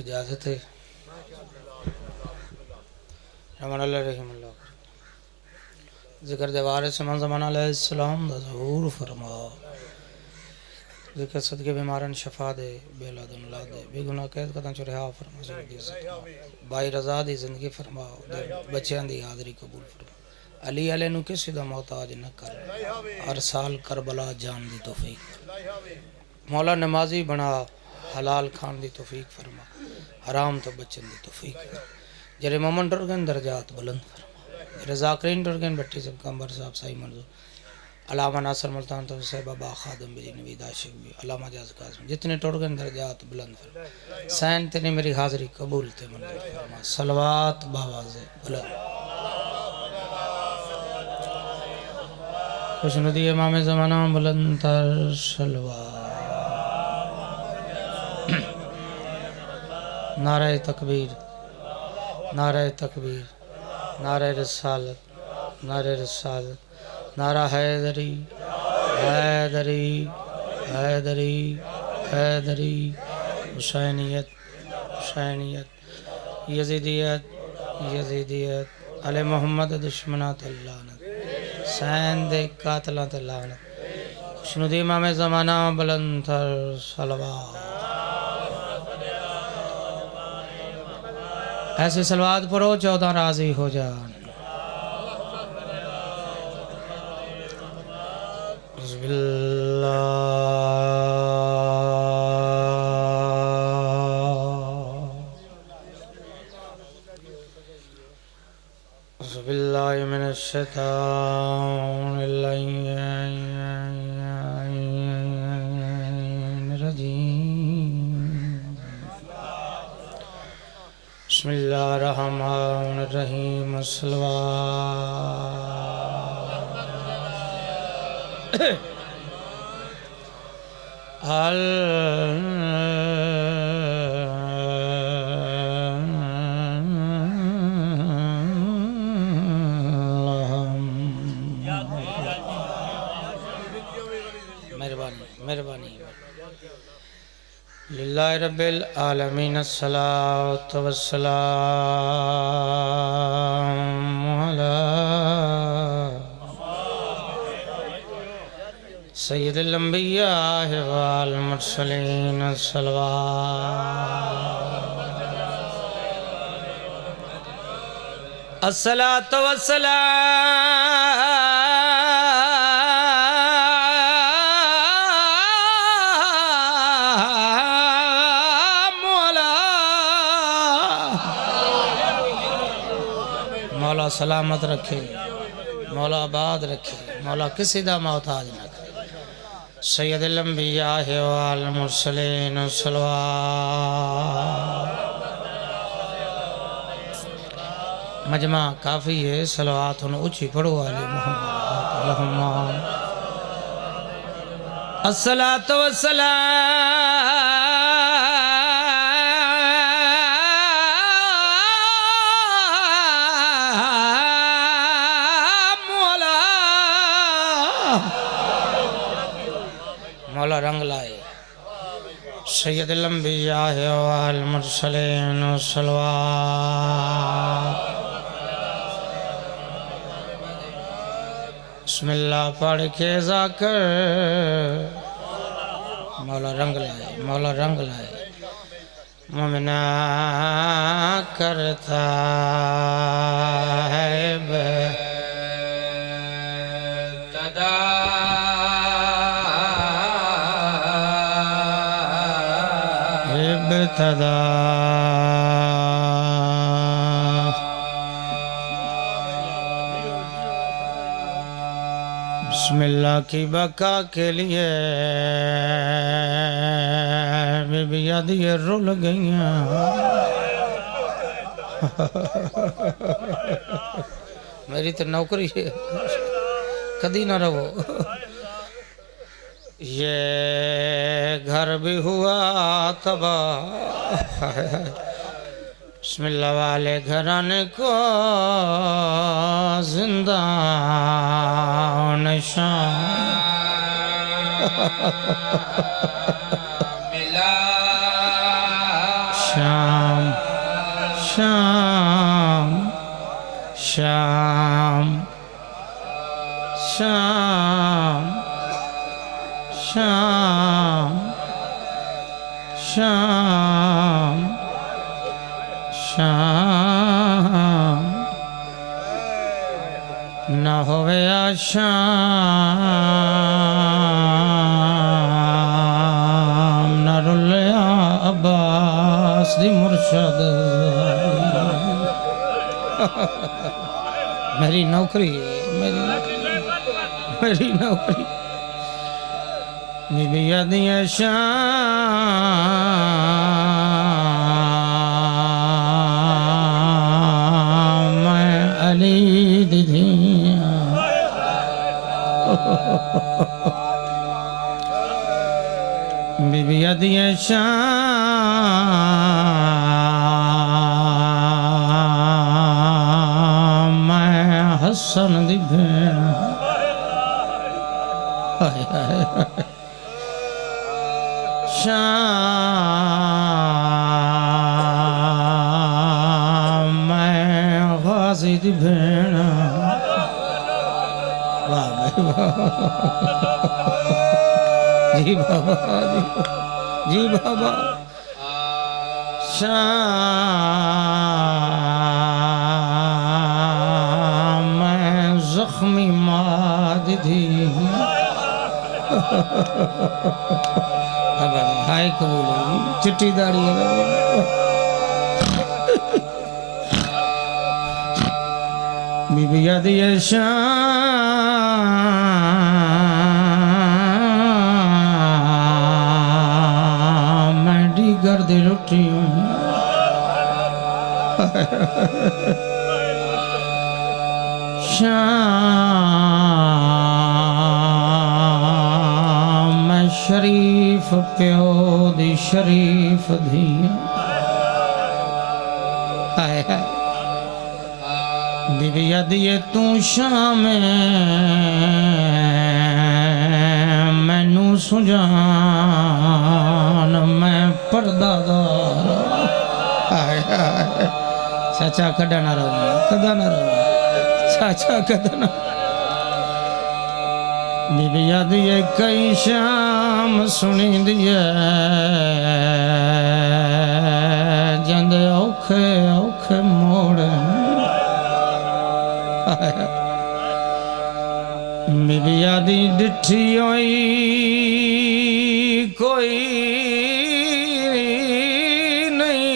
इजाज़त है रहीमल्लाह ज़िक्र दीवार समान ज़मान अलैहिस्सलाम दा ज़हूर फरमा ज़िक्र सदके बीमारन शफा दे बेला दे औलाद दे बेगुनाह कैद कदां चो रिहा फरमा भाई रज़ा दी ज़िंदगी फरमा बच्चों दी हाज़री कबूल फरमा अली अले नू किसी दा मोहताज न कर हर साल करबला जान दी तौफीक मौला नमाजी बना हलाल खान दी तौफीक फरमा हराम तो बचन दी तौफीक जरे मोमन टुरगन दर्जात बुलंद फरमा जरे ज़ाकिरीन टुरगन बट्टी सब कंबर साहब सही मंजूर अलामा नासर मुल्तान तो से बाबा खादम बिजी नवीद आशिक भी अलामा जाज काज़िम जितने टुरगन दर्जात बुलंद फरमा सैन तेने मेरी हाज़री कबूल ते मंजूर फरमा सलवात बावाज़े बुलंद खुशनुदी इमाम ज़माना बुलंद तर सलवात नारे तकबीर नारे तकबीर नारे रिसालत नारा हैदरी हैदरी हैदरी हैदरी हुसैनियत हुसैनियत यजीदियत यजीदियत अले मोहम्मद दुश्मनात लानत सैन दे कातलात लानत खुशनुदी इमाम ज़माना बुलंद तर सलवात ऐसे सलवात पढ़ो 14 राजी हो जान बिस्मिल्लाहिर्रहमानिर्रहीम मेहरबानी लिल्लाहि रब्बिल आलमीन अस्सलातु वस्सलामु अला सय्यिदिल अंबिया वल मुरसलीन अस्सलातु मौला सलामत रखे मौला आबाद रखे मौला किसी दा मोहताज न करे सैयदुल अंबिया वल मुरसलीन मजमा काफ़ी है सलवात ऊँची पढ़ो वाले मोहम्मद अस्सलातु मौला रंग लाए सैयदुल अंबिया वल मुरसलीन बिस्मिल्लाह पढ़ के जाकर मौला रंग लाए मुमना करता है बेतदा बेतदा बिस्मिल्लाह की बका के लिए बीबिया दिए रुल गईया मेरी तो नौकरी है कदी ना रहो ये घर भी हुआ तबाह बिस्मिल्लाह वाले घराने को जिंदा निशान श्याम श्याम श्याम श्याम श्याम श्याम श्याम न होवे आशाम न रुलिया अब्बास दी मुर्शद मेरी नौकरी मेरी नौकरी बीबी दिया शाम मैं अली दीदिया बीबी दिया शाम मैं हसन दी भेण शाम मैं गाजी दी भेण जी बाबा जी बाबा शाम मैं जख्मी माद दी हाय कबूल होगी चिट्ठी दाड़ी है बीबी यादी शाम मैं डीगर दी रोटी शाम मैं शरीफ प्यो दी शरीफ धिया हाय हाय बीबी दिए तू शाम मैनू सुजान मैं पर्दादार हाय हाय चाचा कदा ना रहो चाचा कदा ना बीबी दिए कई शाम सुनी दिए जंद औखे औखे मोड़ बीबी दी डिठी होई कोई नहीं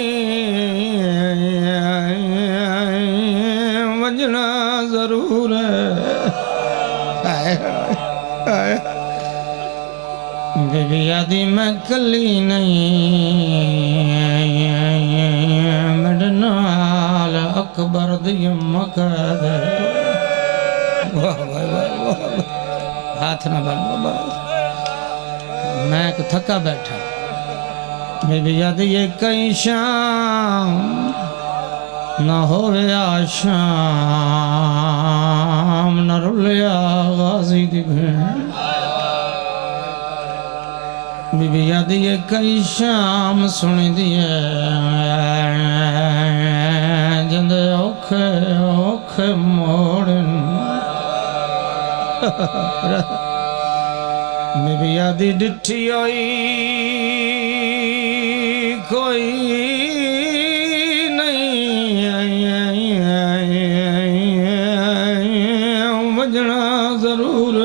वजना जरूर है बीबी दी मैं कली नहीं मेरे नाल अकबर दी मकद हाथ ना बन बाबा मैं थका बैठा मेरी याद ये कई शाम न होवे आशाम न रुलिया गाजी दी भेण बीबी याद ये कई शाम सुनी दिए जंद औखे औखे मोड़न बीबी दी डिठी होई कोई नहीं वजना जरूर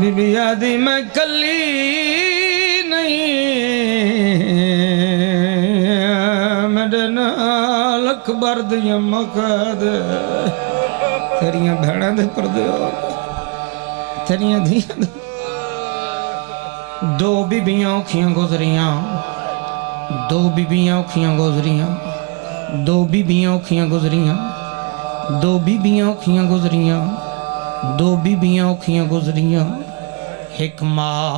बीबी दी मैं कली मेरे नाल अकबर दी मकद तेरिया भैणा दे परदे तेरिया धियां दो बीबियां औखियां गुजरियां दो बीबियां औखियां गुजरियां दो बीबियां औखियां गुजरियां दो बीबियां औखियां गुजरियां दो बीबियां औखियां गुजरियां एक माँ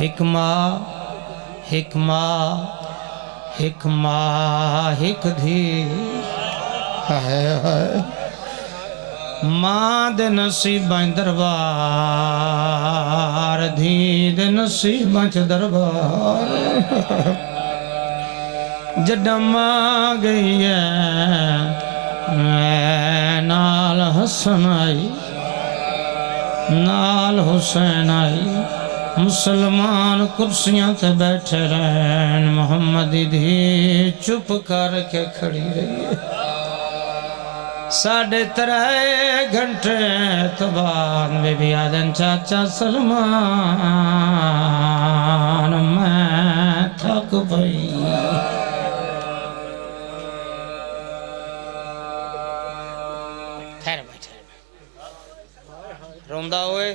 एक माँ एक माँ एक माँ एक धी हाय हाय मां दे नसीबां दरबार धी दे नसीबां च दरबार जड्डा मां गई है नाल हसन आई नाल हुसैन आई मुसलमान कुर्सियां ते बैठे रहन मोहम्मद दी चुप करके खड़ी रही 3.5 घंटे तो बाद बीबी आदन चाचा सलमान मैं थक पई रोंदा होए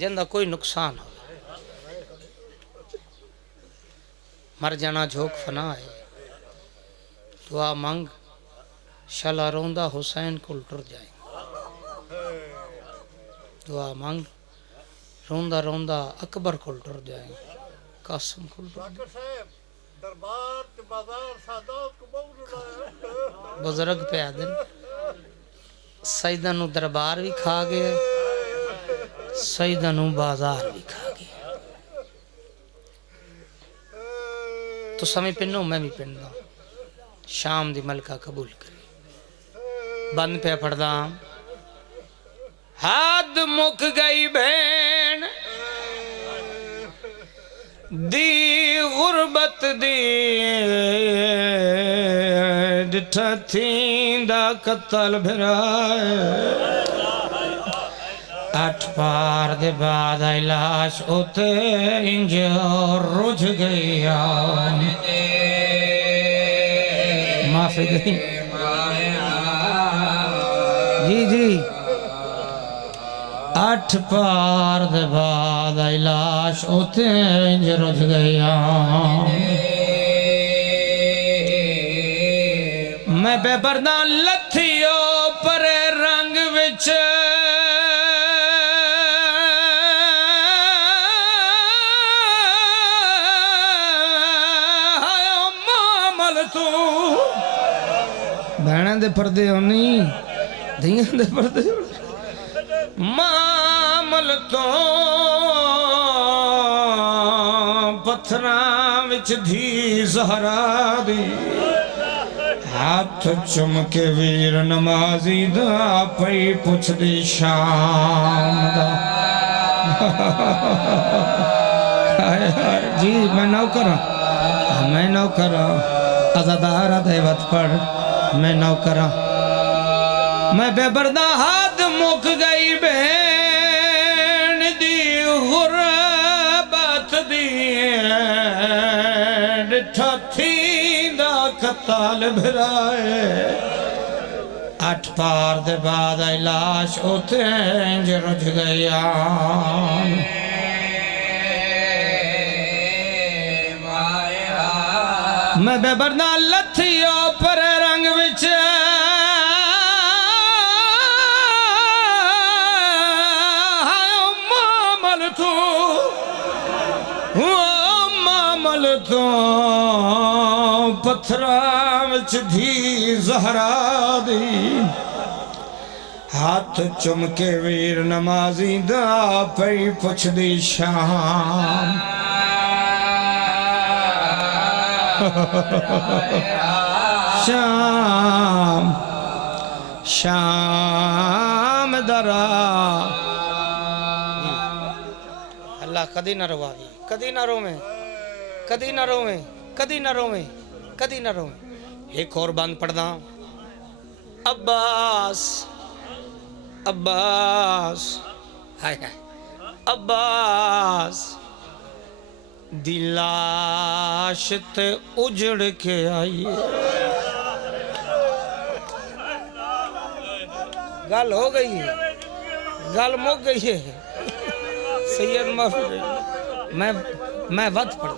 जिंदा कोई नुकसान हो मर जाना झोंक फना है दुआ मंग शला रोंदा हुसैन को टुर जाए दुआ मंग रोंदा रोंदा अकबर को टुर जाए कासिम को बुजुर्ग पे आदन सईदा नु दरबार भी खा गए सईदा नु बाजार भी खा गए तो समय पिनो मैं भी पिंदा शाम दी मलका कबूल करे बंद पे पड़दा हाथ मुक गई बहन दी गुरबत दी डिठा थींदा कत्ल भिराए 8 पार दे बाद आई लाश उते इंज रुझ गई माफी गई जी जी 8 पार दे बाद आई लाश उते इंज रुझ गई मैं बेबरदा लथियो पर रंग विच भैन दे पर्दे होनी धियां दे पर्दे मामल तो पत्थरां विच धी ज़हरा दी हाथ चुमके वीर नमाजी दा पई पुछदी शाम दा जी मैं नौकर आजादारा देवत पढ़ मैं नौकर मैं बेबरदा हाथ मुक गई बहन दी गुरबत दी डिठा थींदा कत्ल भिराए 8 पार दे बाद आई लाश उते इंज रुझ गया मैं बेबरदा लथियो पर रंग विच मामल तो पत्थरां विच धी ज़हरा दी हाथ चुमके वीर नमाजी दा पई पुछदी शाम शाम शाम दरा अल्लाह कदी न रोवावी कदी न रोवे कदी न रोवे कदी न रोवे कदी न रोवे एक और बंद पढ़दा अब्बास अब्बास हाय हाय अब्बास दिलाश ते उजड़ के आई गल हो गई है गल मुक गई है सैयद माफी मैं वत पढ़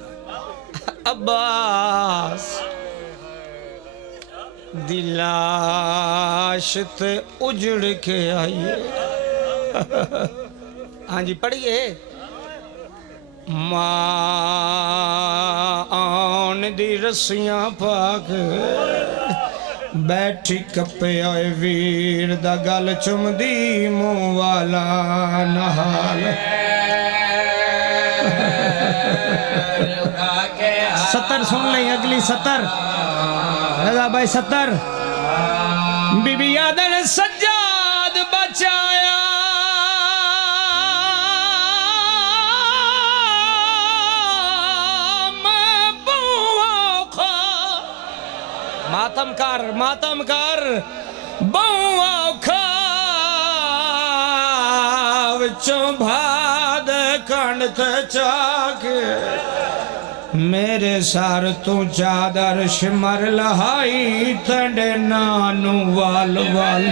अब्बास दिलाश ते उजड़ के आई हाँ जी पढ़िए मां आन दी रस्सियां पाक बैठी कप्पे ओए वीर दा गल चुमदी मुंह वाला नहाल सत्तर सुन ले अगली सत्तर रजा भाई सत्तर बीबी आदन सज्जाद बचाया मातम कर बहुआ खावचों भाद कंड थे चाके मेरे सार तू चादर शिमर लहाई थंडे नानू वाल वाल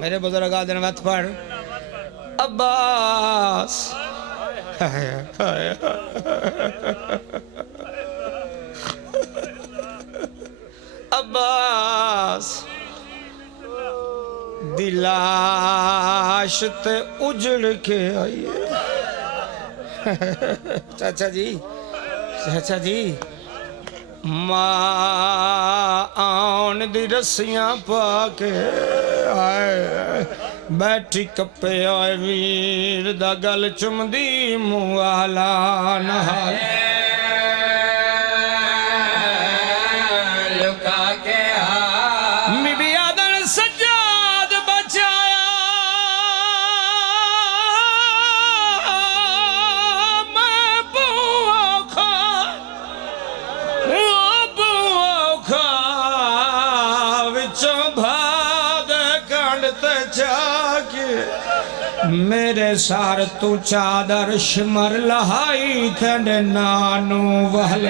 मेरे बुजुर्ग आदन वत पढ़ अब्बास अब्बास दिलाश ते उजड़ के आइए चाचा जी मां आउन दी रस्सियां पाके आए बैठी कप्पे आए वीर दा गल चुमदी मुंह वाला नहाल लुका के बीबी आदन सज्जाद बचाया मैं बुआ खा विचों भाद कंड ते जाके मेरे सार तू चादर शिमर लहाई थंड नानू वाल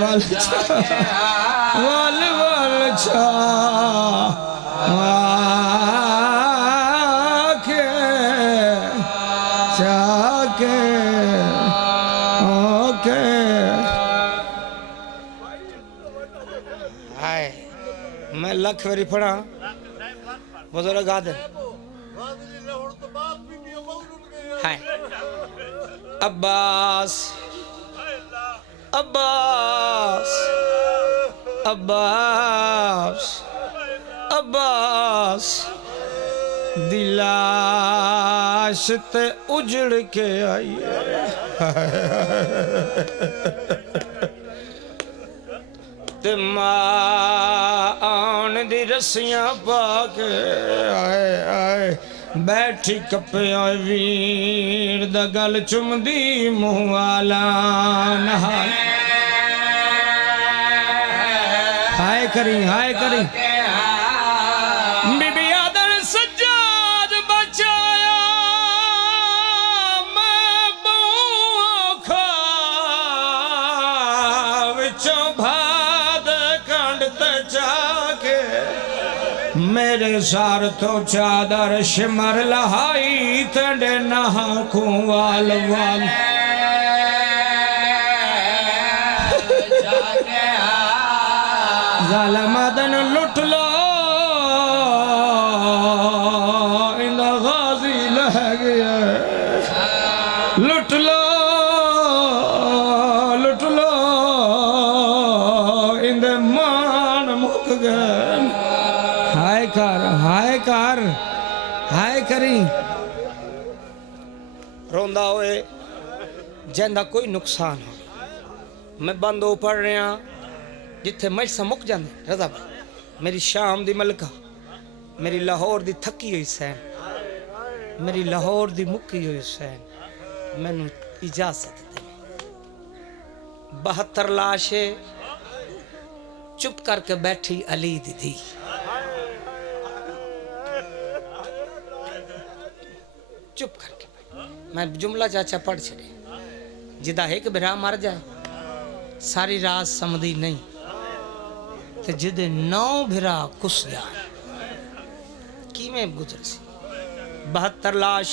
वाल छा चाके ओके हाय मैं लख वरी पढ़ा बुजुर्ग आदन हाय अब्बास अब्बास अब्बास अब्बास दिलाश ते उजड़ के आइए ते मां दी रस्सियां पाके आए आए बैठी कप्पे आए वीर दा गल चुमदी मुंह वाला नहाल हाय करी बीबी आदन सज्जाद बचाया मैं भूखा विचों भाद कंड ते जाके मेरे सार तो चादर शिमर लहाई थंडे नहा खूं वाल वाल जालमदन लुट लो इंदा गाजी लह गया लुट लो इंदे मान मुक गए हाय करी रोंदा होए जिंदा कोई नुकसान हो मैं बंद हो पढ़ रहा जिथे मजसा मुक जाते रजा भाई मेरी शाम दी मलका मेरी लाहौर दी थकी हुई सैन मेरी लाहौर दी मुक्की हुई सैन मैनू इजाजत दे 72 लाशे चुप करके बैठी अली दी धी चुप करके मैं जुमला चाचा पढ़ छड़े जिदा एक बिरा मर जाए सारी रात समझी नहीं ते जिदे 9 भिरा कुस जाए किमें गुजर सी 72 लाश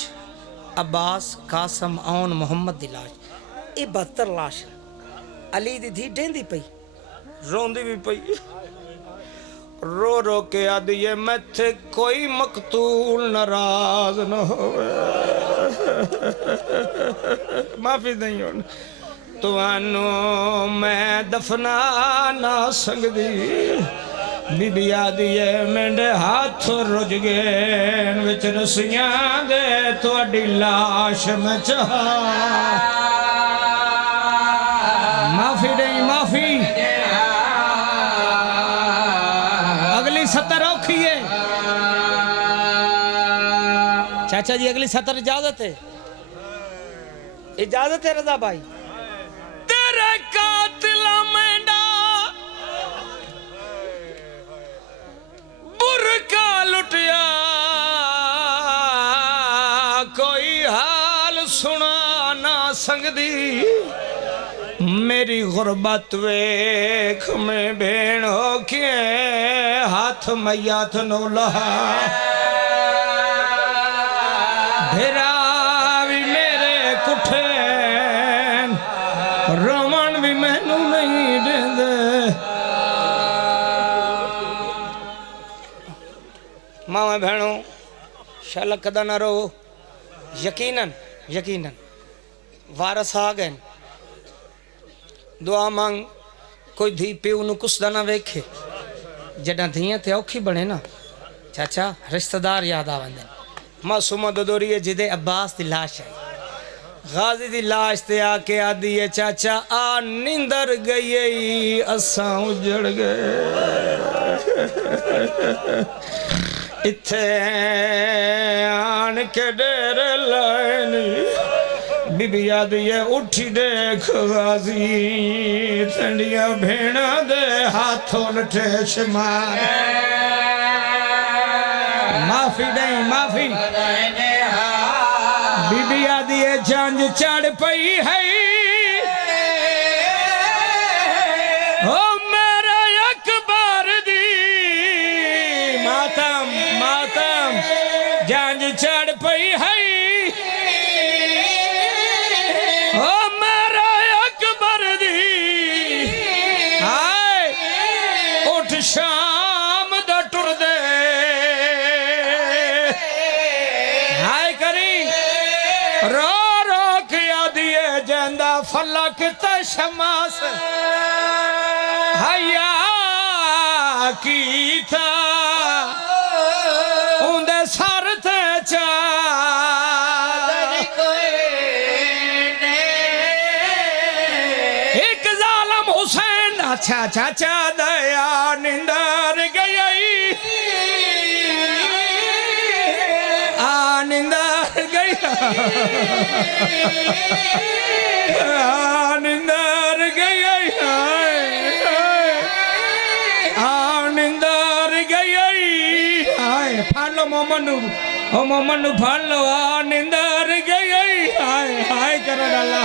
अब्बास कासम आउन मोहम्मद दी लाश ये 72 लाश अली दी धी डेंदी पई रोंदी भी पई रो रो के आदि ये मैं थे कोई मकतूल नाराज न होवे माफी नहीं होनी तुहानू मैं दफना ना सकदी बीबी आदि है मेरे हाथ रुझ गए विच रस्सियां दे तुहाडी लाश में चाह माफी नहीं माफी अगली 70 औखी है चाचा जी अगली 70 इजाजत है रजा भाई तेरे कातिल मेंढा बुरका लुटिया कोई हाल सुना ना सकदी मेरी गुरबत वेख में भेण हो के हाथ मैयात नो लहा ढेरा भी मेरे कुठे रोमन भी मैनू नहीं देंदे मावा भैनों शलक कदा ना रो यकीनन यकीनन वारस आ गए दुआ मांग कोई धी प्यो नू कुसदा ना वेखे जडा धीयां ते औखी बने ना चाचा रिश्तेदार याद आवेंदे मासूमा ददोरी है जिदे अब्बास दी लाश आई गाजी दी लाश ते आके आदी है चाचा आ निंदर गई असां उजड़ गए इत्थे आन के डेर लानी बीबी आदी है उठी देख गाजी ठंडिया भेड़ा दे हाथों लठे शमार माफी नहीं माफी बीबी आदि है जंज चढ़ पई है ओ मेरे अकबर दी मातम मातम जंज चढ़ पई है ओ मेरे अकबर दी हाय उठ शाम दा टुर दे रो रो किया दिए जंदा फलक तशमास हया की था उन्दे सर ते चा एक जालम हुसैन अच्छा चाचा दया निंदर गई आ निंदर गई निंदर गई निंदर गई फालो मोमनू ओ मोमनू फालो आ निंदर गई हाय हाय कर डाला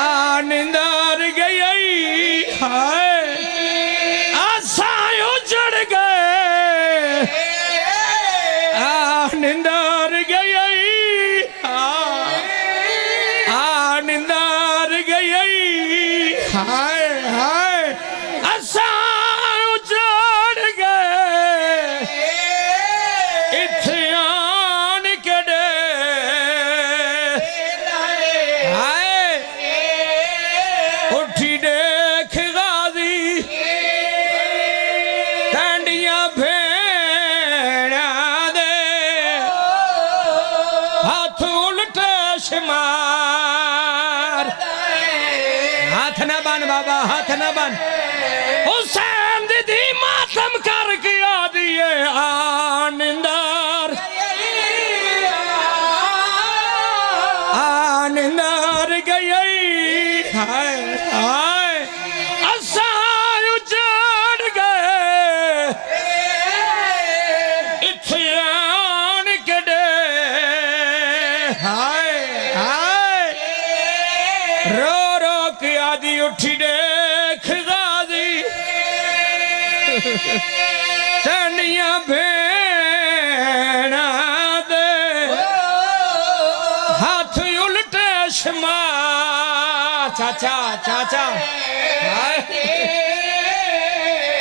आ निंदर गई हाय आसा उजड़ गए आ निंदर गई हाय हाय असा उजड़ गए इत्थे आन के डे हाय उठी देख गाजी टंडिया भेड़ा दे हाथ उल्टे शमार हाथ न बन बाबा हाथ न बन हुसैन दीदी मातम कर किया दिए आनिंदर गई हाय हाय असा उजड़ गए इत्थे आन के डे हाय हाय रो रो के आदि उठी देख गाजी टंडिया भेड़ा दे हाथ उल्टे शमा चाचा चाचा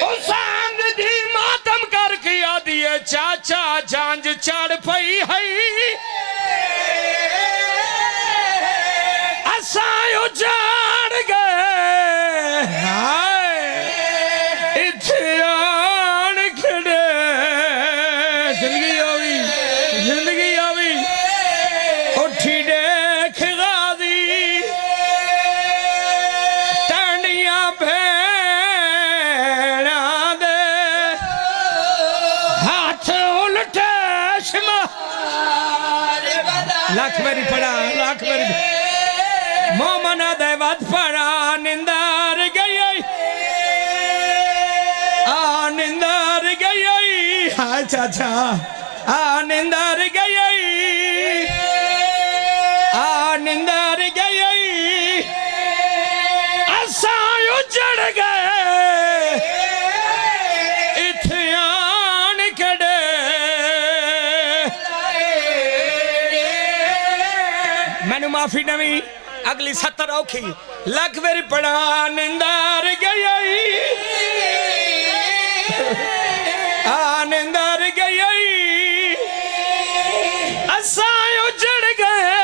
हुसैन दी मातम कर किया दिए चाचा जांज चढ़ पई है असा उजाड़ गए इथे आन खड़े जिंदगी आवी उठी देख गाजी टंडिया भेड़ा दे हाथ उल्टे शमा लाख मेरी पड़ा लाख मेरी मोमना देवत पड़ा निंदार गई आ निंदार गई हाँ चाचा आ निंदार गई आ निंदार गई असा उजड़ गए इथे आन कड़े मैनू माफी नवी अगली 70 औखी लख मेरी पड़ा निंदार गई आ निंदार गई असा उजड़ गए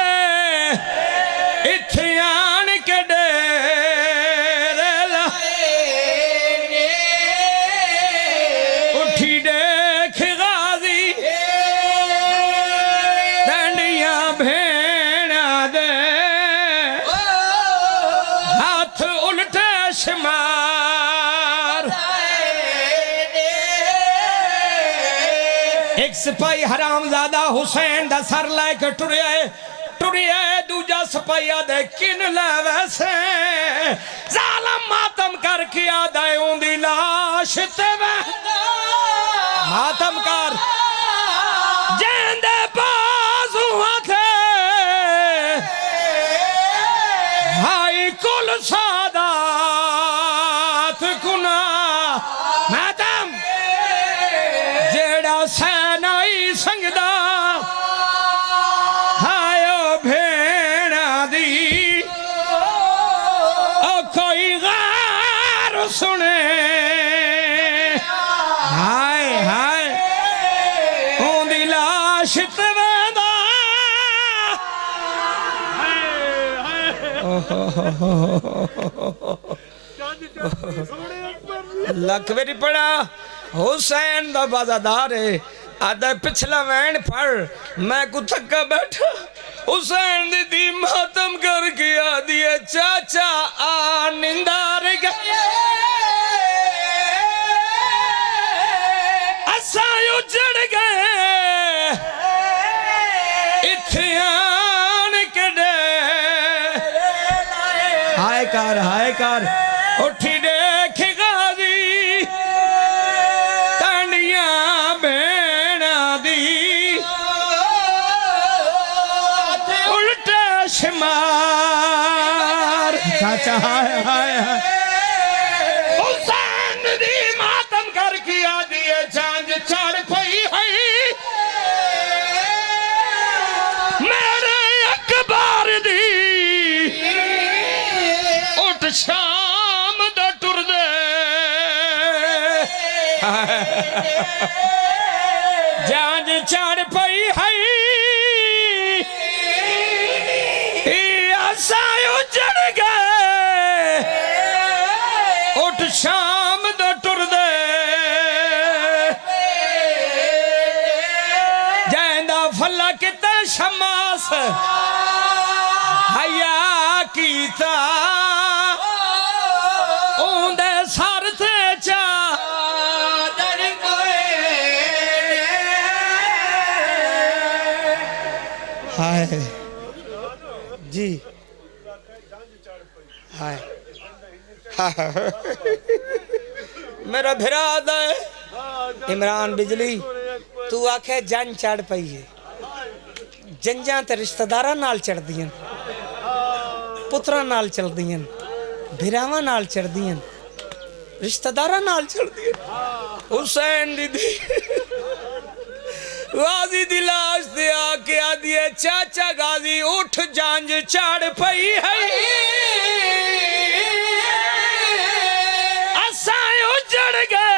इथे आन के डेरे उठी देख गाजी डंडिया भेड़ा दे हाथ उल्टे शमार एक सिपाही हरामजादा हुसैन दा सर लैके टुरिया दूजा सिपाही दे किन ले वैसे जालम मातम करके आदा उंदी लाश ते मातम कर जेंदे बाजू थे हाई कुल सादात कुना मातम जेड़ा सैनाई संगदा हायो भेड़ा दी ओ कोई गार सुने हाय हाय उंदी लाश तवेदा लख मेरी पड़ा हुसैन दा बाजादार है आधा पिछला वैन पढ़ मैं को थका बैठा हुसैन दी मातम करके आ दिए चाचा आ निंदार गए असा उजड़ गए इथे आन के हाय कर उठी देख गाजी टंडिया भेड़ा दी उल्टे शमार चाचा हाय हाय हुसैन दी मातम करके आ दिए झांझ चढ़ पई है मेरे अकबर दी उठ शाम दा टुर दे झांझ चढ़ पई है असा उजड़ गए उठ शाम दा टुर दे जांदा फला किते शमास हया कीता ओंदे सर ते चादर हाय जी हाय मेरा भिराद है इमरान बिजली तू आखे जंज चढ़ पई है जंजा ते रिश्तेदारां नाल चढ़दियां पुत्रां नाल चलदियां भिरावां नाल चढ़दियां रिश्तेदारां नाल चढ़दियां हुसैन दीदी गाजी दी लाश दे आके आदि चाचा गाजी उठ जंज चढ़ पई है असा उजड़ गए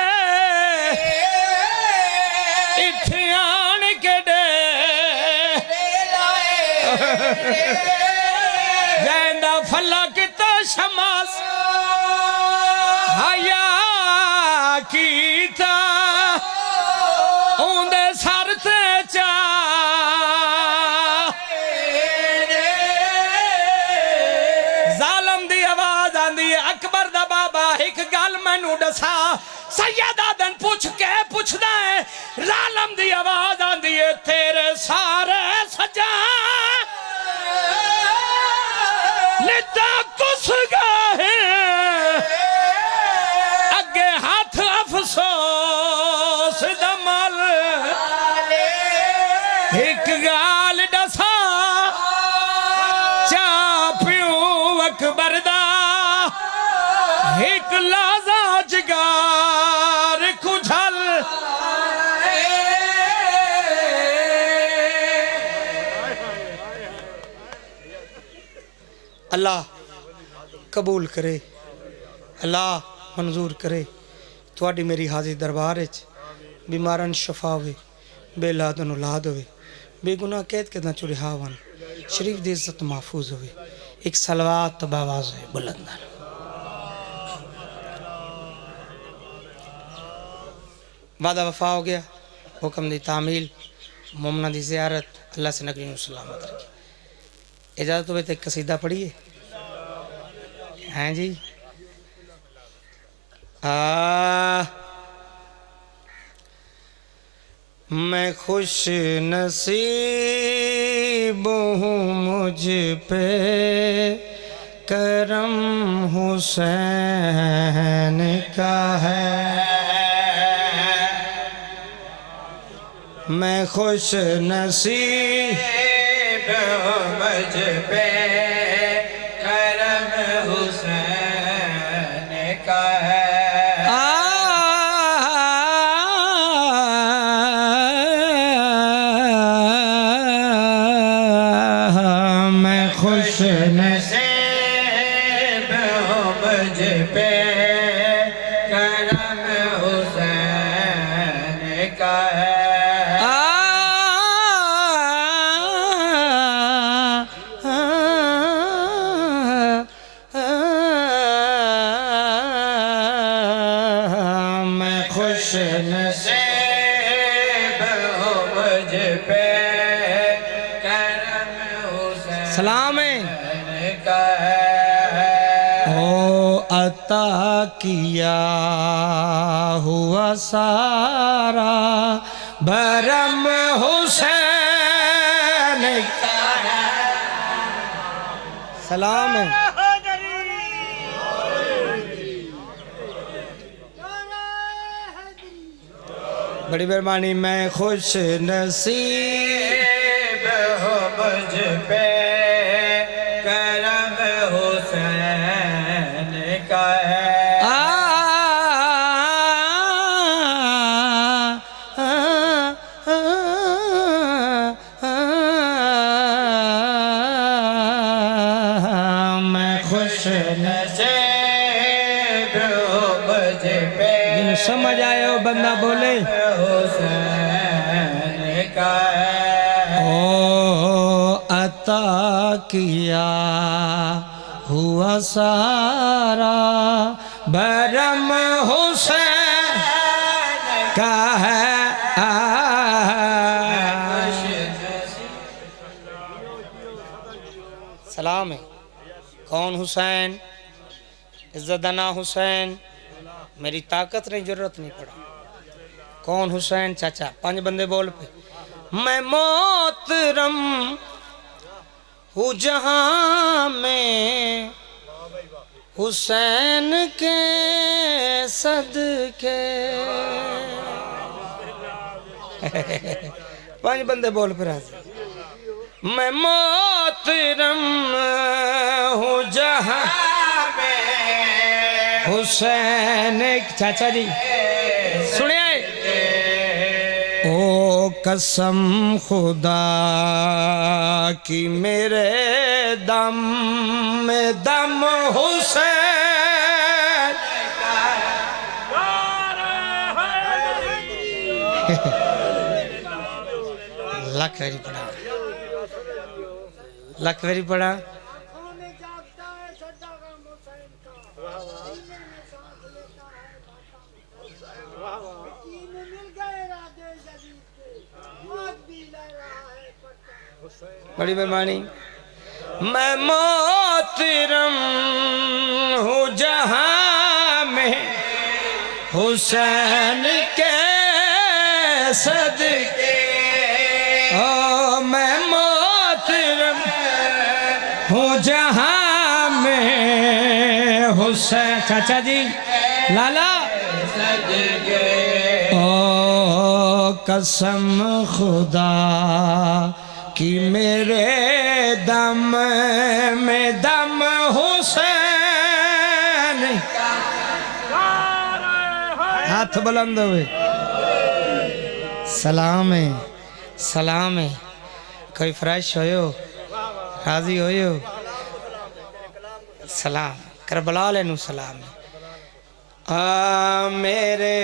इथे आन के भला किता शमास हया कीता ओंदे सर ते चा जालम दी आवाज आंदी है अकबर दा बाबा एक गल मैनू दसा सैयदा दिन पूछ के पुछदा है जालम दी आवाज आंदी है तेरे सारे सजा निता कुस गए अगे हाथ अफसोस दमल एक गाल दसा चा प्यू अकबर दा एक लाजा जगार खुझल अल्लाह कबूल करे अल्लाह मंजूर करे थोड़ी मेरी हाजिर दरबार बीमारन शफा हो बेलादन औलाद हो बेगुनाह कैद के ना चुरे हावन शरीफ दी इज्जत महफूज हो एक सलवात बावाज है बुलंद वादा वफा हो गया हुक्म दी तामील मोमना दी ज़ियारत अल्लाह से नगरी सलामत रखे इजाज़त हो तो एक कसीदा पढ़िए हैं जी मैं खुश नसीब हूँ मुझ पे करम हुसैन का है मैं खुश नसीब मुझ पे करम हुसैन का है मैं खुश नसीब मुझ पे करम हुसैन का है सलाम है ओ अता किया हुआ सारा बरम हुसैन का सलाम है बड़ी मेहरबानी मैं खुश नसीब हो मुझ पे करम हुसैन का है मैं खुश नसीब हो मुझ पे जिन्हें समझ आए हो बंदा बोले अता किया हुआ सारा बरम हुसैन का है सलाम है कौन हुसैन इज्जतदाना हुसैन मेरी ताकत नहीं जरूरत नहीं पड़ा कौन हुसैन चाचा 5 बंदे बोल पे मैं मोहतरम हूँ जहाँ में हुसैन के सदके 5 बंदे बोल फिर मैं मोहतरम हूँ जहाँ में हुसैन चाचा जी सुनिए ओ कसम खुदा की मेरे दम में दम हुसैन लख वेरी पड़ा बड़ी बेमानी। मैं मोहतरम हूँ जहाँ में हुसैन के सदके, ओ मैं मोहतरम हूँ जहाँ में हुसैन। चाचा जी लाला ओ कसम खुदा कि मेरे दम में दम हुसैन। हाथ बुलंद हुए। सलाम है, सलाम है। कोई फ्रेश होयो, राजी होयो। सलाम करबला लेनु सलाम है। मेरे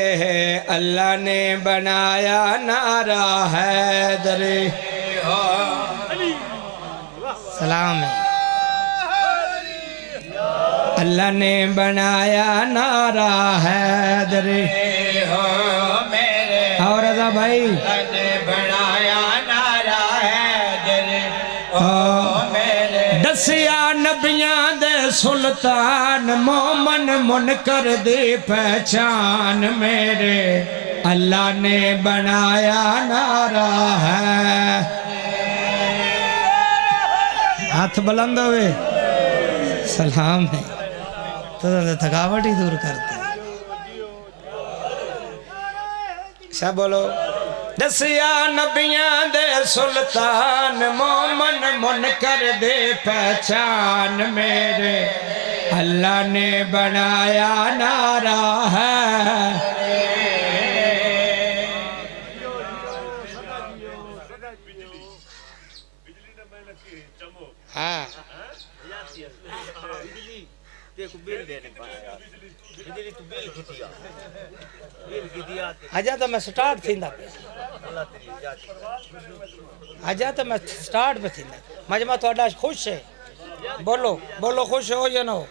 अल्लाह ने बनाया नारा हैदरी। सलाम है। अल्लाह ने बनाया नारा हैदरी। और रजा भाई ने बनाया नारा हैदरी। दसिया नबियां दे सुल्तान मोमन मुनकर दी पहचान मेरे अल्लाह ने बनाया नारा है। हाथ बुलंद हुए। सलाम है। तो थकावट ही दूर करते सब बोलो। दसिया नबियां दे सुल्तान मोमन मुनकर दे पहचान मेरे अल्लाह ने बनाया नारा है। हाँ आजा तो मैं स्टार्ट थींदा आजा तो मैं स्टार्ट पे थींदा। मजमा थोड़ा खुश है। बोलो बोलो खुश हो या ना हो।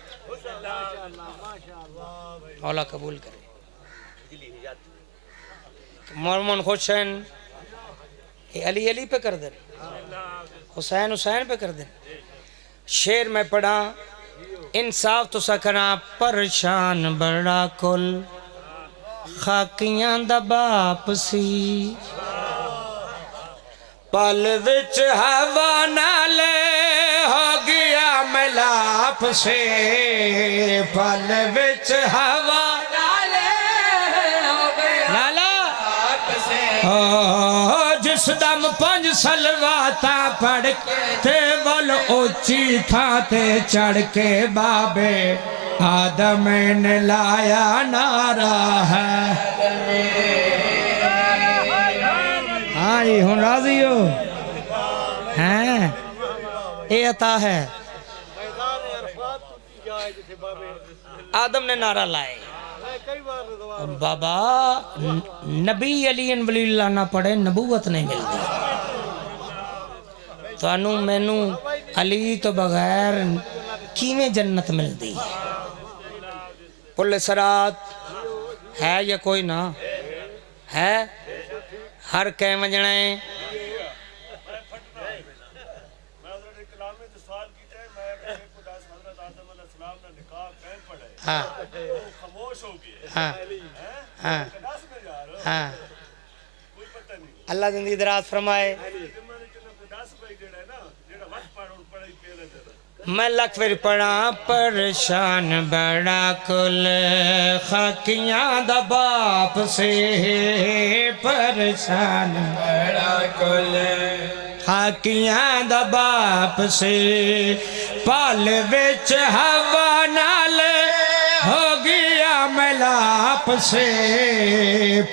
मौला कबूल करे। मोमन खुश हैं। अली अली पे कर दे, हुसैन हुसैन पे कर दे। शेर में पढ़ा इंसाफ तो सकना परेशान बड़ा कुल खाकियां दा बाप सी पल विच हवा नाले हो गया मिलाप से। पल विच हवा नाले हो गया मिलाप से। जिस दम पंज सलवाता पढ़ ते वल ऊंची था ते चढ़ के बाबे आदम ने लाया नारा है। हाँ जी हूँ राजी हो हैं। ये अता है। आदम ने नारा लाए। बाबा नबी अली वलील्लाह ना पढ़े नबूवत नहीं मिलती। थानू मैनू अली तो बगैर किवें जन्नत मिलती। पुल सरात है या कोई ना है। हर कै वजना है। हाँ हाँ हाँ हाँ अल्लाह जिंदगी दराज फरमाए। मैं लख फिर पढ़ा परेशान बड़ा कुल खाकियां दा बाप से परेशान बड़ा कुल खाकियां दा बाप से। पाल विच हवा नाल हो गया मिलाप से।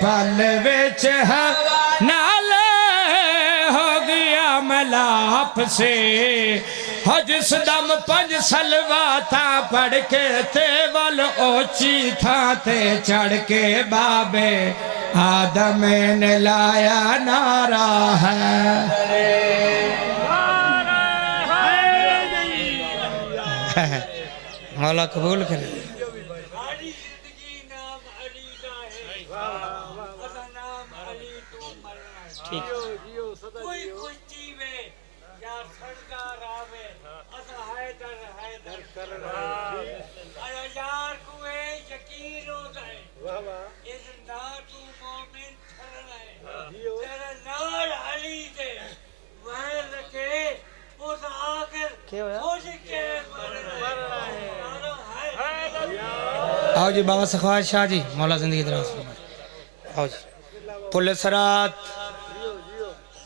पाल विच हवा नाल हो गया मिलाप से। हो जिस दम पंज सलवाता पढ़ के ते वल ऊंची था ते चढ़ के बाबे आदम ने लाया नारा है। मौला कबूल करे। ठीक आओ जी बाबा सखवात शाह जी, मौला जिंदगी दराज फरमाए। आओ जी।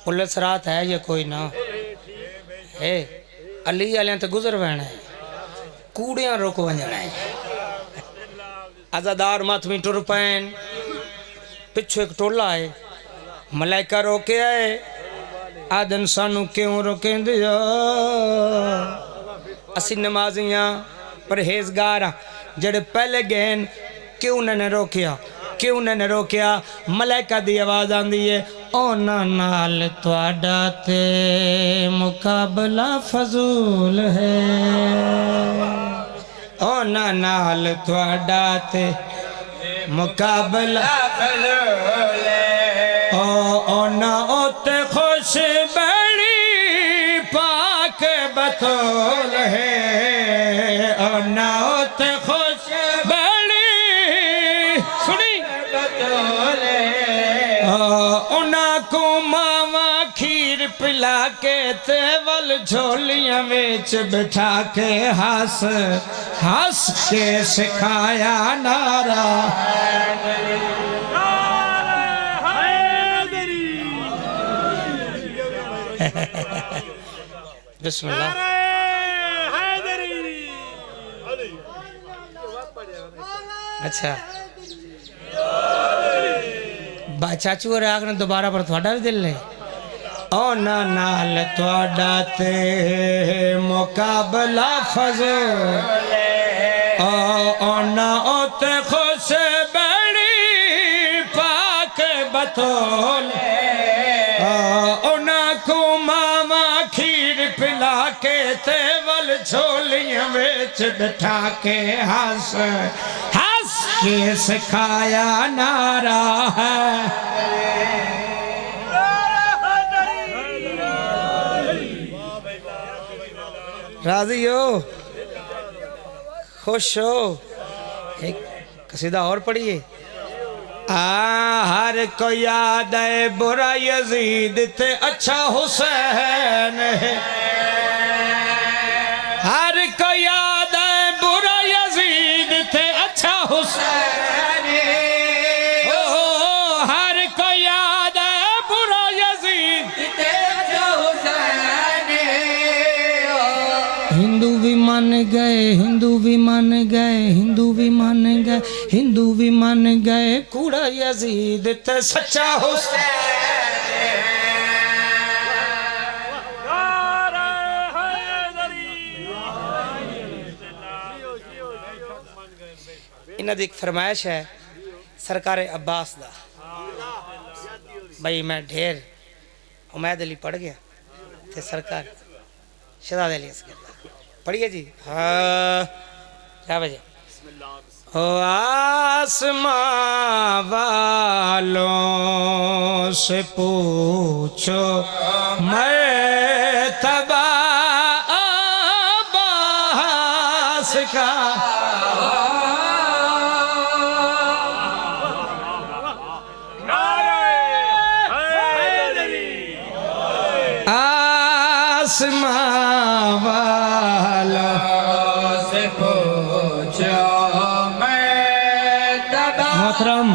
पुलिस रात है ये कोई ना है, अली वाले तो गुजर बहना है, कूड़िया रोक वजना है। आजादार माथवी टुर पैन, पिछू एक टोला है, मलाइका रोके आए, आदन सानू क्यों रोके दिया। असी नमाजियां परहेजगार जड़े पहले गए क्यों उन्होंने रोकिया, क्यों उन्होंने रोकिया। मलाइका दी आवाज आंदी है, ओना नाल तुहाडा ते मुकाबला फजूल है, ओना नाल तुहाडा ते मुकाबला फजूल है। ओना ओते खुश बड़ी पाक बतौल है, ओना ओते खुश बड़ी सुनी बतौल है। उना को मावा खीर पिला के तेवल झोलियां बेच बिठा के हंस हंस के सिखाया नारा। बिस्मिल्लाह। अच्छा चाचू और आखने दोबारा पर थोड़ा भी दिल नहीं। ओना नाल तुहाडा ते मुकाबला फजूल है, ओना ओते खुश बड़ी पाक बतौल है। ओना को मामा खीर पिला के तेवल झोलियां बेच बिठा के हंस हंस के सिखाया नारा है। राजी हो, खुश हो। एक कसीदा और पढ़िए। हर को याद है बुरा यजीद थे अच्छा हुसैन है, हर को याद है बुरा यजीद थे अच्छा हुसैन है। हर को याद है बुरा यजीद थे अच्छा हुसैन है। हिंदू भी मान गए, हिंदू भी मान गए, हिंदू भी मान गए, हिंदू भी मान गए, कूड़ा यजीद ते सच्चा हुसैन। इन्हां दी एक फरमाइश है सरकार अब्बास दा, भाई मैं ढेर उमैद अली पढ़ गया ते सरकार शहजाद अली असगर पढ़िए जी। हाँ क्या वजह। ओ आसमां वालों से पूछो मर्तबा अब्बास का, आसमां वालों से पूछो मर्तबा मोहतरम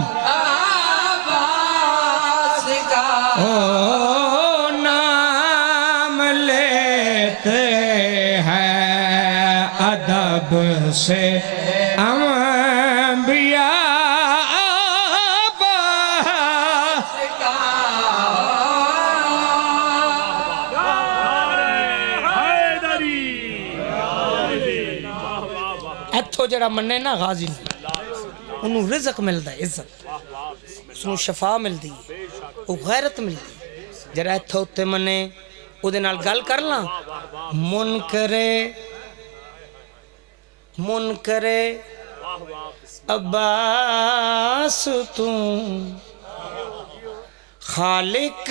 अब्बास का। ओ नाम लेते हैं अदब से अंबिया अब्बास का। इत्थों जरा मन्ने ना गाजी उन्होंने रिज़्क मिलता है, इज्जत उसनों शफा मिलती है, वो गैरत मिलती है। जरा इत्थों उत्ते मन्ने उहदे नाल गल कर ला, मुन करे अब्बास तू खालिक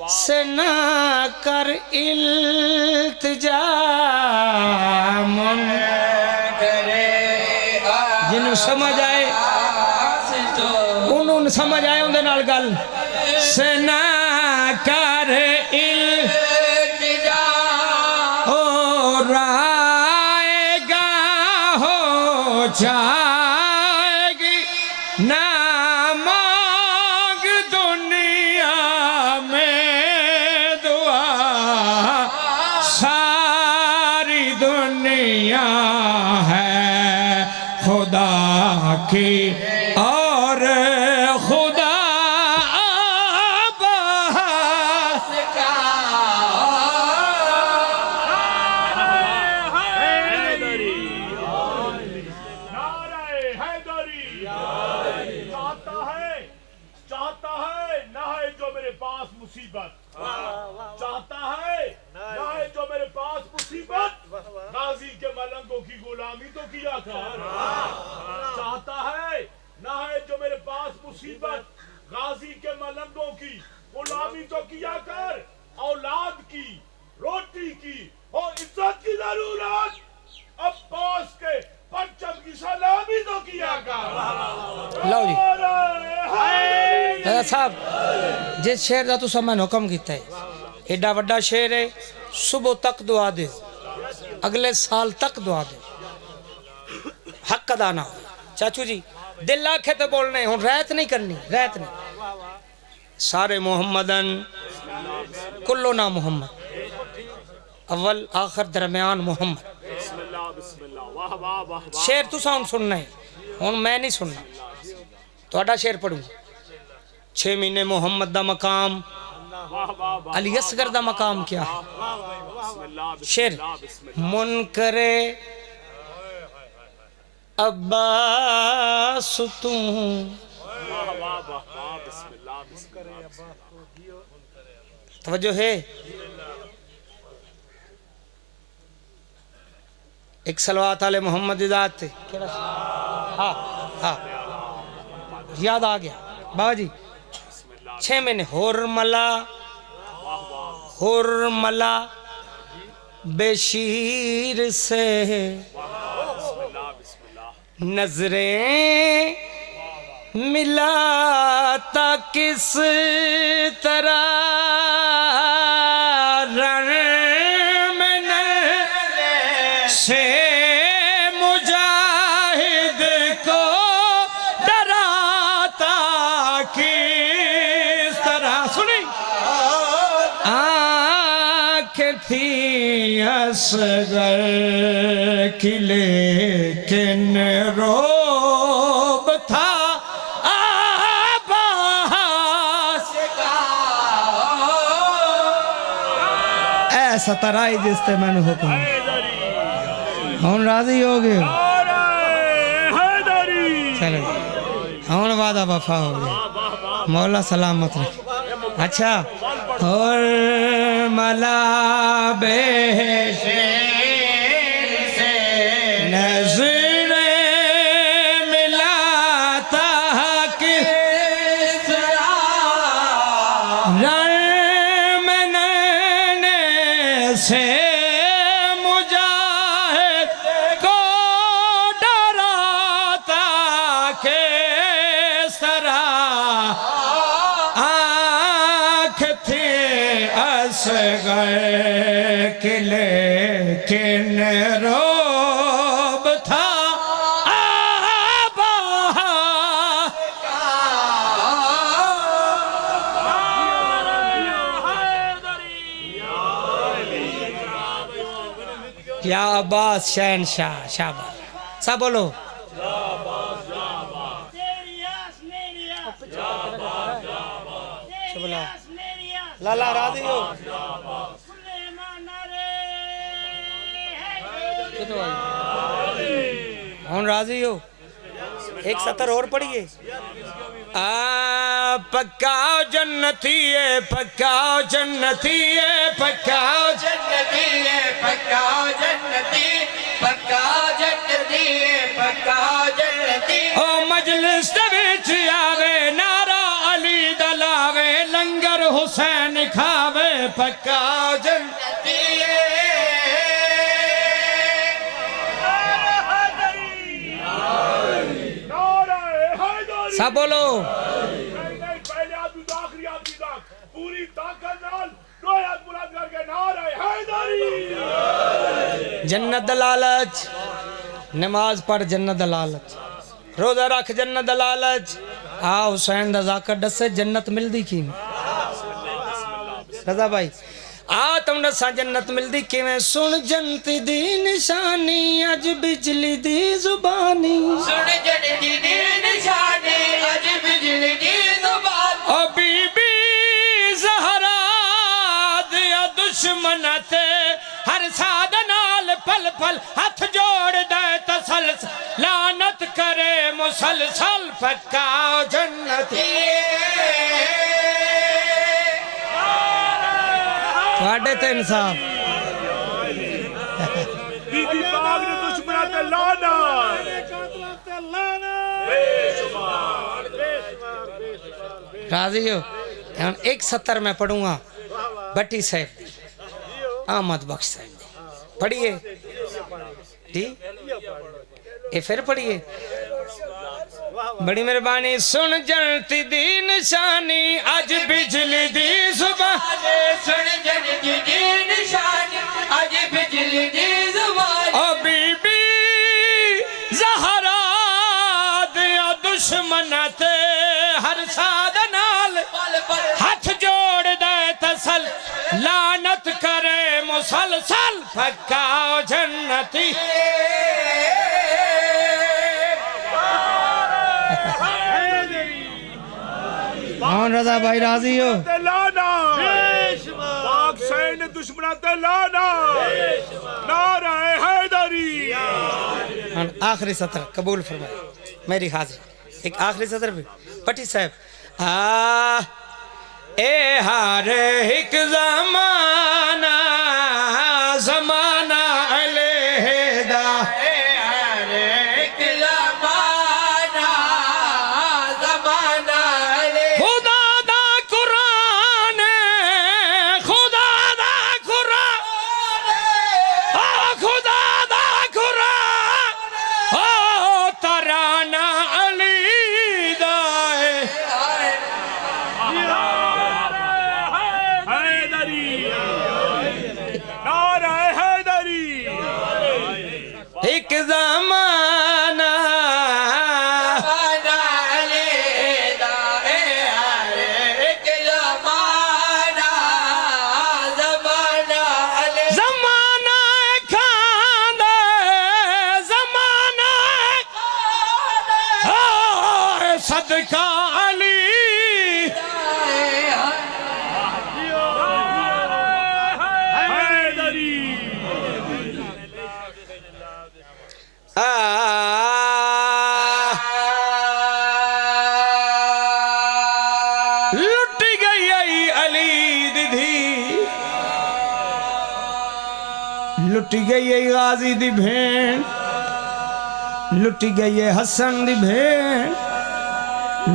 से ना कर इल्तिजा मन करे जिन्हों समझ आए उन्होंने समझ आए उनके नाल गल से ना कर इल्तिजा हो राएगा हो जाएगी ना की और खुदा अब्बास का हैदरी नारे हैदरी चाहता है ना है जो मेरे पास मुसीबत चाहता है ना है जो मेरे पास मुसीबत गाजी के मलंगों की गुलामी तो किया कर चाहता है ना है जो मेरे पास मुसीबत गाजी के मलंगों की गुलामी तो किया कर औलाद की रोटी की और इज्जत की जरूरत अब्बास के परचम की सलामी तो किया कर लो जी दादा साहब जिस शेर का तुसा मैंने हुक्म किया है एडा वड्डा शेर है सुबह तक दुआ दे अगले साल तक दुआ दे हक अदा ना हो चाचू जी दिल आखे तो बोलने हूँ रहत नहीं करनी रहत नहीं सारे मोहम्मदन कुल्लो ना मोहम्मद अव्वल आखिर दरमियान मोहम्मद शेर तुसा हूँ सुनना है हूँ मैं नहीं सुनना थोड़ा शेर पढ़ूँ 6 महीने मोहम्मद दा मकाम अली असगर दा मकाम क्या है शेर मुनकरे अब्बास तू तवज्जो है एक सलवात आले मोहम्मद ज़ात हाँ हाँ याद आ गया बाबा जी 6 महीने हुरमला बेशीर से नजरें मिलाता किस तरह रण में से मुजाहिद को डराता किस तरह सुनी आँखें थी असगर की लेकिन रोब था आबास का ऐसा तराई जिससे मैंने हुक्म हम राजी हो गए चलो हम वादा वफा हो गए मौला सलामत रखे अच्छा और मला बेशे से नजरें मिलाता किस रंग में से मुजाहिद को डराता किस तरह असगर के लेकिन रोब था या अब्बास शहनशाह शाबाश सब बोलो लाला राजी हो हम राजी हो एक सतर और पढ़िए पक्काओ जन्नती है पक्काओ जन्नती है पक्काओ जन्नती है पक्काओ जन्नती पक्काओ जन्नती है पक्काओ जन्नती ओ मजलिस दे विच आवे नारा अली दलावे लंगर हुसैन खा सब बोलो पहले आदमी तो आखिरी आदमी तक पूरी ताकत नाल दो हाथ बुलंद करके नारा हैदरी जन्नत दा लालच नमाज पढ़ जन्नत दा लालच रोजा रख जन्नत दा लालच आ हुसैन दा जाकर दसे जन्नत मिलदी की रजा भाई आ तुम दसा जन्नत मिलदी किवें सुन जन्नत दी निशानी अज बिजली दी जुबानी सुन जन्नती दी निशानी अज बिजली दी जुबानी ओ बीबी ज़हरा दिया दुश्मन ते हर साद नाल पल पल हाथ जोड़ दे तसलसल लानत करे मुसलसल पक्का जन्नती वाडे ते इंसाफ बीबी पाक ने दुश्मना ते लाना राजी हो एक 70 में पढ़ूंगा भट्टी साहब आमद बख्श साहब पढ़िए जी ये फिर पढ़िए बड़ी मेहरबानी सुन जन्नती दी निशानी अज बिजली दी सुबह सुन जन्नती दी निशानी अज बिजली दी जुबानी ओ बीबी ज़हरा दिया दुश्मन ते हर साद नाल पल पल हाथ जोड़ दे तसल लानत करे मुसलसल पक्का जन्नती कौन रजा भाई राजी हो ते लाना पाक सैन ने दुश्मना ते लाना नारा हैदरी आखिरी सत्र कबूल फरमाए मेरी हाजिर एक आखिरी सत्र भी पट्टी साहब आ ए हर एक जमाना जमाना अलहदा हर एक ज़माना ज़माना ले खुदा दा कुरान खुदा दा कुरान ओ खुदा दा कुरान ओ तराना अली दा हैदरी नारा हैदरी एक जमाना ज़माना ले दाए हर एक ज़माना ज़माना ले जमाना खांदे जमाना ओ सदका अली हैदरी आ लुट गई अली दीदी लुट गई गाजी दी भेण लुट गई हसन दी भेण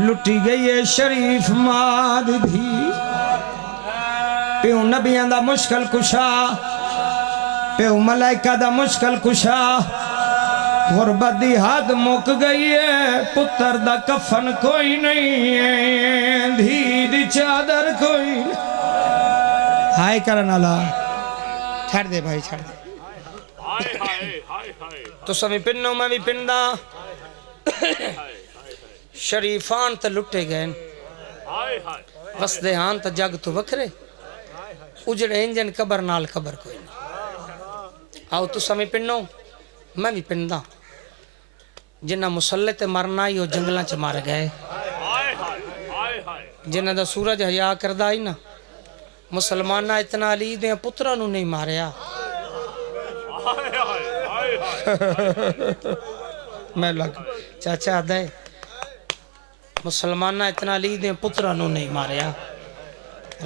लुट गई शरीफ माद दी प्यो नबियां दा मुश्किल कुशा प्यो मलाइका दा मुश्किल कुशा गुरबत दी हद मुक गई है पुत्र दा कफन कोई नहीं है धी दी चादर कोई हाय करन वाला छड़ दे भाई छड़ दे हाय हाय हाय हाय तो सभी पिन्नो मैं भी पिंदा शरीफान तो लुटे गए हाय हाय वसदे हान तो जग तो वखरे उजड़े इंजन कबर नाल कबर कोई नहीं आओ तू समी पिन्नो मैं भी पिंदा जिन्ना मुसल्ले ते मरना ही वो जंगलों च मर गए हाय हाय हाय हाय जिन्ना दा सूरज हया करदा ही ना मुसलमाना इतना अली दे पुत्रा नू नहीं मारिया हाय हाय हाय मैं लग चाचा दे मुसलमाना इतना अली दे पुत्रा नू नहीं मारिया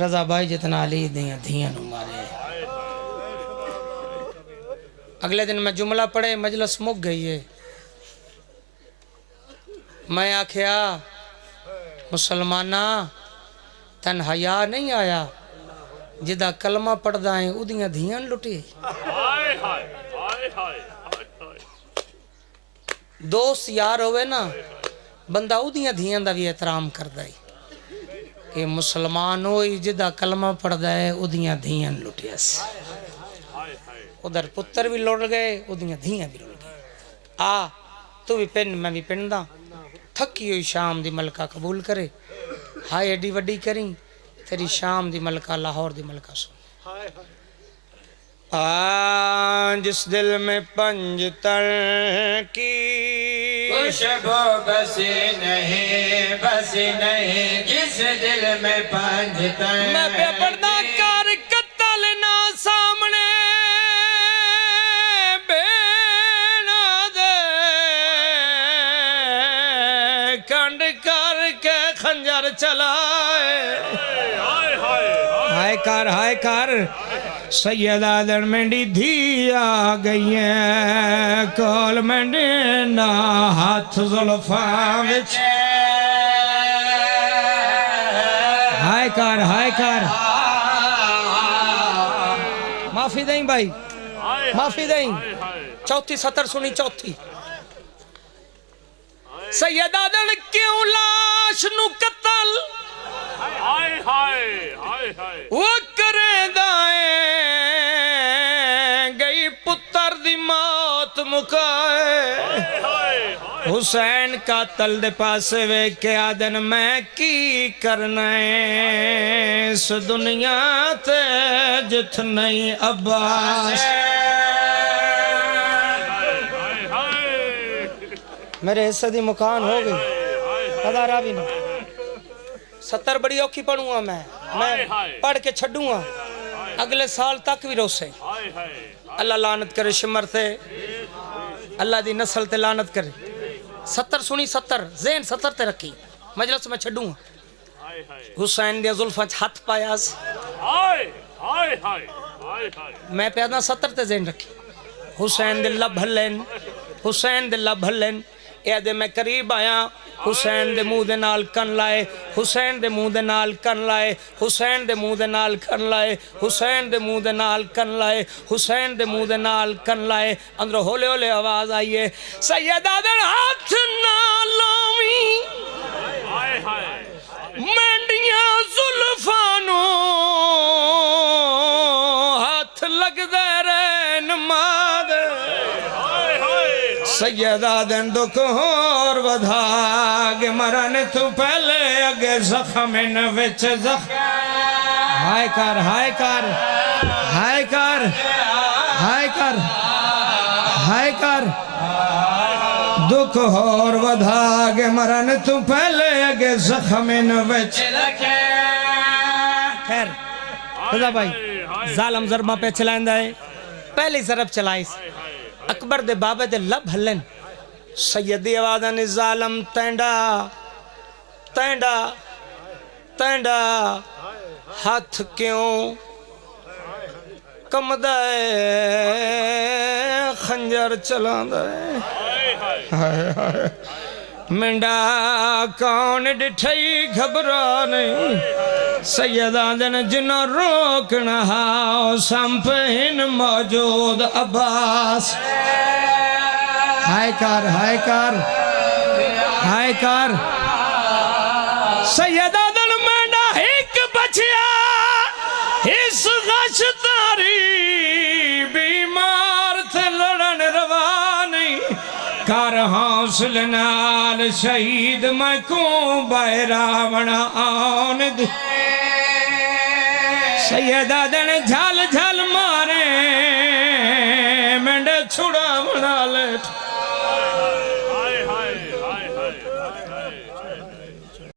रजा भाई जितना अली दे धियां नू मारे अगले दिन मैं जुमला पढ़े मजलिस मुक गई है मैं आख्या मुसलमाना तन हया नहीं आया जिदा कलमा पढ़दा है उदियां धियां लुटी हाय हाय हाय हाय हाय दोस्त यार होवे ना बंदा उदियां धियां दा भी एहतराम करदा है कि मुसलमान होई जिदा कलमा पढ़दा है उदियां धियां लुटिया उधर पुत्र भी लुट गए उदियां धियां भी लुट गए आ तू भी पिन मैं भी पिनदा थकी हुई शाम दी मलका कबूल करे हाय एडी वड्डी करी तेरी शाम दी मलका लाहौर दी मलका सुन जिस दिल में पंजतर की खुशबू बसी नहीं जिस दिल में पंजतर मैं बेपर्दा कर कत्ल ना सामने बेना दे कंड करके खंजर चलाए हाय कर सैयदा दन मंडी धी आ गई है कोल मंडी ना हाथ जुल्फा विच हाय कर माफी दें भाई माफी दें चौथी सतर सुनी चौथी सैयदा दन क्यों लाश नु कत्ल वो करे दाए गई पुत्र दी मौत मुकाए हुसैन कातल दे पास वे के आदन मैं की करना है इस दुनिया ते जिथ नहीं अब्बास मेरे हिस्से दी मुकान हो गई कदारा भी नहीं 70 बड़ी औखी पढ़ूंगा मैं पढ़ के छड़ूंगा अगले साल तक भी रोसे अल्लाह लानत करे शिमर से अल्लाह दी नस्ल ते लानत करे 70 सुनी 70 ज़हन 70 ते रखी मजलिस में छड़ूंगा हुसैन दे जुल्फां च हाथ पायास मैं पैदा 70 ते ज़हन रखी हुसैन दे लब हलन ए मैं करीब आया हुसैन दे मुंह दे नाल कन लाए हुसैन दे मुंह दे नाल कन लाए हुसैन दे मुंह दे नाल कन लाए हुसैन दे मुंह दे नाल कन लाए हुसैन दे मुंह दे नाल कन लाए अंदर होले होले आवाज आई है सैयदा दे हाथ ना लावी मंडियां जुल्फां नु हाथ लगदे रहे नमाज सैयदा दिन दुख होर वधाग मरन तू पहले अगे जख्म इन विच हाय कर दुख होर वधाग मरन तू पहले अगे जख्म इन विच खैर खुदा भाई जालम जरमा पे चलांदा है पहली जरब चलाई अकबर दे बाबे दे लब हलन सैयदी आवाज़ ने जालम तैंडा हाथ क्यों कमदा खंजर चलांदा मिंडा कौन डिठई घबरा नहीं सैयदा दिन जिन्हों रोकना हाओ संपहिन मौजूद अब्बास हाय कर सैयदा दिन मिंडा एक बचिया इस गश तारी बीमार थे लड़न रवानी कर हौसले नाल शहीद मैं को बाय रावण आन दे सैयदा दिन झल झल मारे मंडे छुड़ा बना ले